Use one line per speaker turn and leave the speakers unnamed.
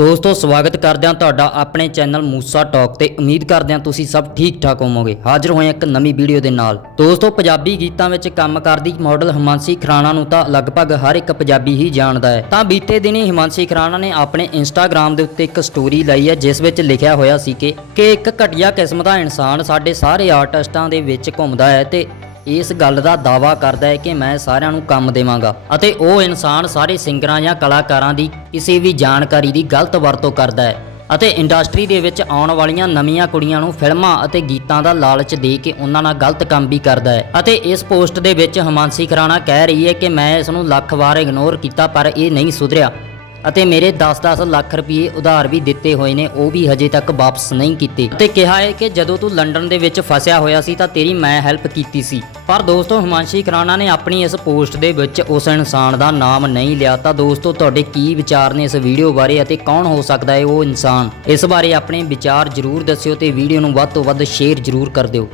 ਦੋਸਤੋ, ਸਵਾਗਤ ਕਰਦੇ ਹਾਂ ਤੁਹਾਡਾ ਆਪਣੇ ਚੈਨਲ ਮੂਸਾ ਟਾਕ ਤੇ। ਉਮੀਦ ਕਰਦੇ ਹਾਂ ਤੁਸੀਂ ਸਭ ਠੀਕ ਠਾਕ ਹੋਵੋਗੇ। ਹਾਜ਼ਰ ਹੋਏ ਇੱਕ ਨਵੀਂ ਵੀਡੀਓ ਦੇ ਨਾਲ। ਦੋਸਤੋ, ਪੰਜਾਬੀ ਗੀਤਾਂ ਵਿੱਚ ਕੰਮ ਕਰਦੀ ਮਾਡਲ ਹਿਮਾਂਸੀ ਖਰਾਣਾ ਨੂੰ ਤਾਂ ਲਗਭਗ ਹਰ ਇੱਕ ਪੰਜਾਬੀ ਹੀ ਜਾਣਦਾ ਹੈ। ਤਾਂ ਬੀਤੇ ਦਿਨੀ ਹਿਮਾਂਸੀ ਖਰਾਣਾ ਨੇ ਆਪਣੇ ਇੰਸਟਾਗ੍ਰam ਦੇ ਉੱਤੇ ਇੱਕ ਸਟੋਰੀ ਲਾਈ ਹੈ, ਜਿਸ ਵਿੱਚ ਲਿਖਿਆ ਹੋਇਆ ਸੀ ਕਿ ਕਿ ਇੱਕ ਘਟੀਆ ਕਿਸਮ ਦਾ ਇਨਸਾਨ ਸਾਡੇ ਸਾਰੇ ਆਰਟਿਸਟਾਂ ਦੇ ਵਿੱਚ ਘੁੰਮਦਾ ਹੈ ਤੇ ਇਸ ਗੱਲ ਦਾ ਦਾਵਾ ਕਰਦਾ ਹੈ ਕਿ ਮੈਂ ਸਾਰਿਆਂ ਨੂੰ ਕੰਮ ਦੇਵਾਂਗਾ ਅਤੇ ਉਹ ਇਨਸਾਨ ਸਾਰੇ ਸਿੰਗਰਾਂ ਜਾਂ ਕਲਾਕਾਰਾਂ ਦੀ ਕਿਸੇ ਵੀ ਜਾਣਕਾਰੀ ਦੀ ਗਲਤ ਵਰਤੋਂ ਕਰਦਾ ਹੈ ਅਤੇ ਇੰਡਸਟਰੀ ਦੇ ਵਿੱਚ ਆਉਣ ਵਾਲੀਆਂ ਨਵੀਆਂ ਕੁੜੀਆਂ ਨੂੰ ਫਿਲਮਾਂ ਅਤੇ ਗੀਤਾਂ ਦਾ ਲਾਲਚ ਦੇ ਕੇ ਉਹਨਾਂ ਨਾਲ ਗਲਤ ਕੰਮ ਵੀ ਕਰਦਾ ਹੈ ਅਤੇ ਇਸ ਪੋਸਟ ਦੇ ਵਿੱਚ ਹਿਮਾਂਸੀ ਖਰਾਣਾ ਕਹਿ ਰਹੀ ਹੈ ਕਿ ਮੈਂ ਇਸ ਨੂੰ ਲੱਖ ਵਾਰ ਇਗਨੋਰ ਕੀਤਾ ਪਰ ਇਹ ਨਹੀਂ ਸੁਧਰਿਆ। ਅਤੇ ਮੇਰੇ 10-10 ਲੱਖ ਰੁਪਏ ਉਧਾਰ ਵੀ ਦਿੱਤੇ ਹੋਏ ਨੇ, ਉਹ ਵੀ ਹਜੇ ਤੱਕ ਵਾਪਸ ਨਹੀਂ ਕੀਤੇ। ਤੇ ਕਿਹਾ ਹੈ ਕਿ ਜਦੋਂ ਤੂੰ ਲੰਡਨ ਦੇ ਵਿੱਚ ਫਸਿਆ ਹੋਇਆ ਸੀ ਤਾਂ ਤੇਰੀ ਮੈਂ ਹੈਲਪ ਕੀਤੀ ਸੀ। ਪਰ ਦੋਸਤੋ, ਹਿਮਾਂਸ਼ੀ ਖਰਾਣਾ ਨੇ ਆਪਣੀ ਇਸ ਪੋਸਟ ਦੇ ਵਿੱਚ ਉਸ ਇਨਸਾਨ ਦਾ ਨਾਮ ਨਹੀਂ ਲਿਆ। ਤਾਂ ਦੋਸਤੋ, ਤੁਹਾਡੇ ਕੀ ਵਿਚਾਰ ਨੇ ਇਸ ਵੀਡੀਓ ਬਾਰੇ ਅਤੇ ਕੌਣ ਹੋ ਸਕਦਾ ਹੈ ਉਹ ਇਨਸਾਨ? ਇਸ ਬਾਰੇ ਆਪਣੇ ਵਿਚਾਰ ਜ਼ਰੂਰ ਦੱਸਿਓ ਤੇ ਵੀਡੀਓ ਨੂੰ ਵੱਧ ਤੋਂ
ਵੱਧ ਸ਼ੇਅਰ ਜ਼ਰੂਰ ਕਰ ਦਿਓ।